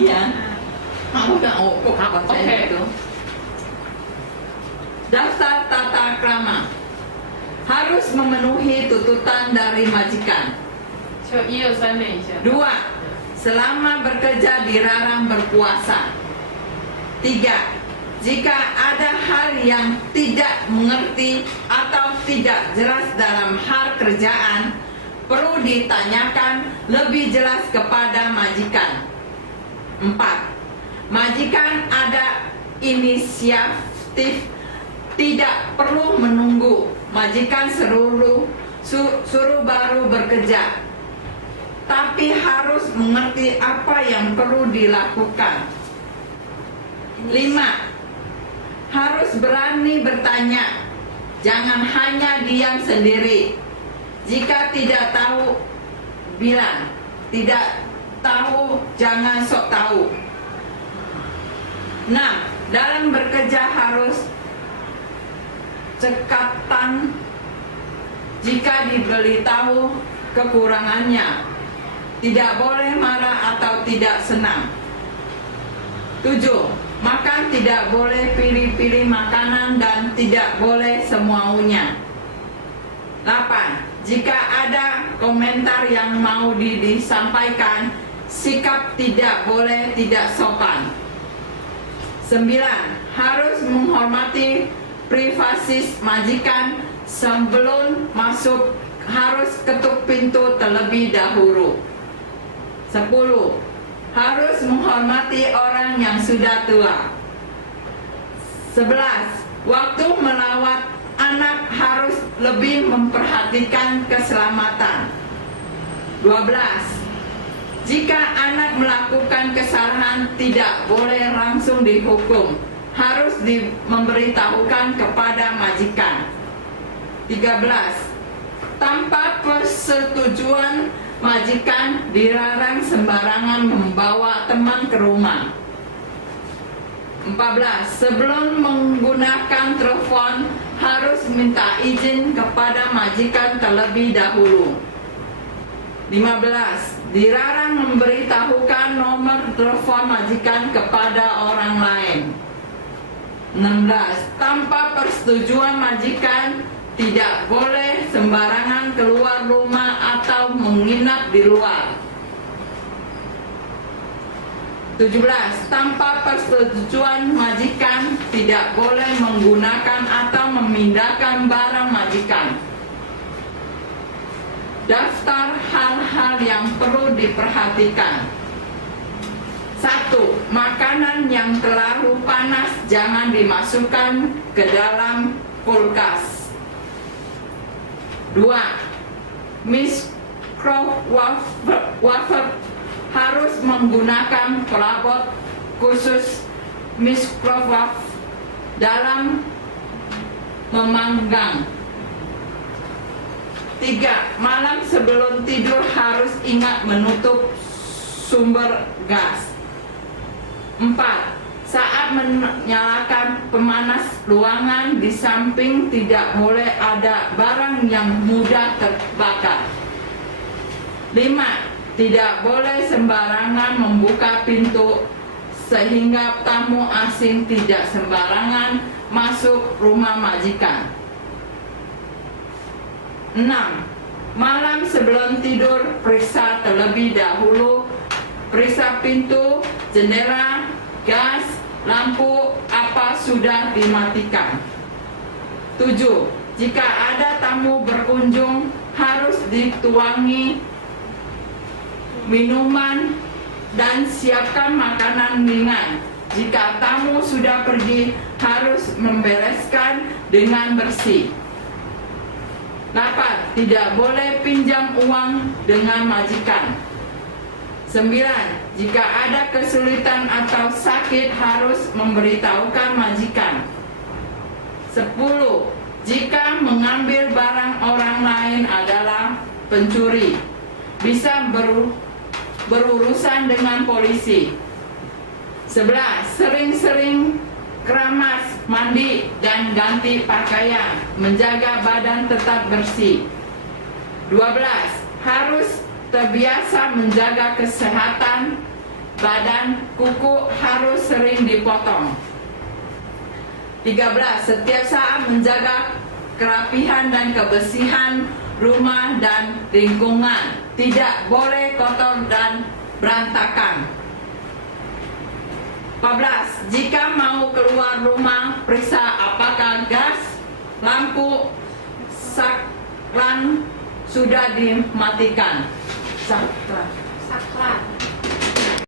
Ya, mau nggak kok apa saya itu? Daftar tata krama harus memenuhi tuntutan dari majikan. 就1、2、3念一下。 2. Selama bekerja dilarang berpuasa. 3. Jika ada hal yang tidak mengerti atau tidak jelas dalam hal kerjaan, perlu ditanyakan lebih jelas kepada majikan. 4. Majikan ada inisiatif, tidak perlu menunggu majikan suruh baru bekerja, tapi harus mengerti apa yang perlu dilakukan. 5. Harus berani bertanya, jangan hanya diam sendiri. Jika tidak tahu, bilang. Tidak tahu, jangan sok tahu. 6. Dalam bekerja harus cekatan jika diberitahu kekurangannya. Tidak boleh marah atau tidak senang. 7. Makan tidak boleh pilih-pilih makanan dan tidak boleh semaunya. 8. Jika ada komentar yang mau disampaikan, sikap tidak boleh tidak sopan. 9. Harus menghormati privasi majikan. Sebelum masuk harus ketuk pintu terlebih dahulu. 10. Harus menghormati orang yang sudah tua. 11. Waktu melawat anak harus lebih memperhatikan keselamatan. 12. Jika anak melakukan kesalahan tidak boleh langsung dihukum, harus memberitahukan kepada majikan. 13. Tanpa persetujuan majikan dilarang sembarangan membawa teman ke rumah. 14. Sebelum menggunakan telepon harus minta izin kepada majikan terlebih dahulu. 15. Dilarang memberitahukan nomor telepon majikan kepada orang lain. 16. Tanpa persetujuan majikan tidak boleh sembarangan keluar rumah atau menginap di luar. 17. Tanpa persetujuan majikan tidak boleh menggunakan atau memindahkan barang majikan. Daftar hal-hal yang perlu diperhatikan. 1. Makanan yang terlalu panas jangan dimasukkan ke dalam kulkas. 2. Microwave harus menggunakan perabot khusus microwave dalam memanggang. 3. Malam sebelum tidur harus ingat menutup sumber gas. 4. Saat menyalakan pemanas ruangan, di samping tidak boleh ada barang yang mudah terbakar. 5. Tidak boleh sembarangan membuka pintu sehingga tamu asing tidak sembarangan masuk rumah majikan. 6. Malam sebelum tidur periksa terlebih dahulu, periksa pintu, jendela, gas, lampu apa sudah dimatikan. 7. Jika ada tamu berkunjung harus dituangi minuman dan siapkan makanan ringan. Jika tamu sudah pergi harus membereskan dengan bersih. 8. Tidak boleh pinjam uang dengan majikan. 9. Jika ada kesulitan atau sakit harus memberitahukan majikan. 10. Jika mengambil barang orang lain adalah pencuri, bisa berurusan dengan polisi. 11. Sering-sering keramas, mandi, dan ganti pakaian, menjaga badan tetap bersih. 12. Harus terbiasa menjaga kesehatan badan kuku harus sering dipotong. 13. Setiap saat menjaga kerapihan dan kebersihan rumah dan lingkungan. Tidak boleh kotor dan berantakan. 14. Jika mau keluar rumah, periksa apakah gas, lampu, saklar sudah dimatikan. Saklar. Saklar.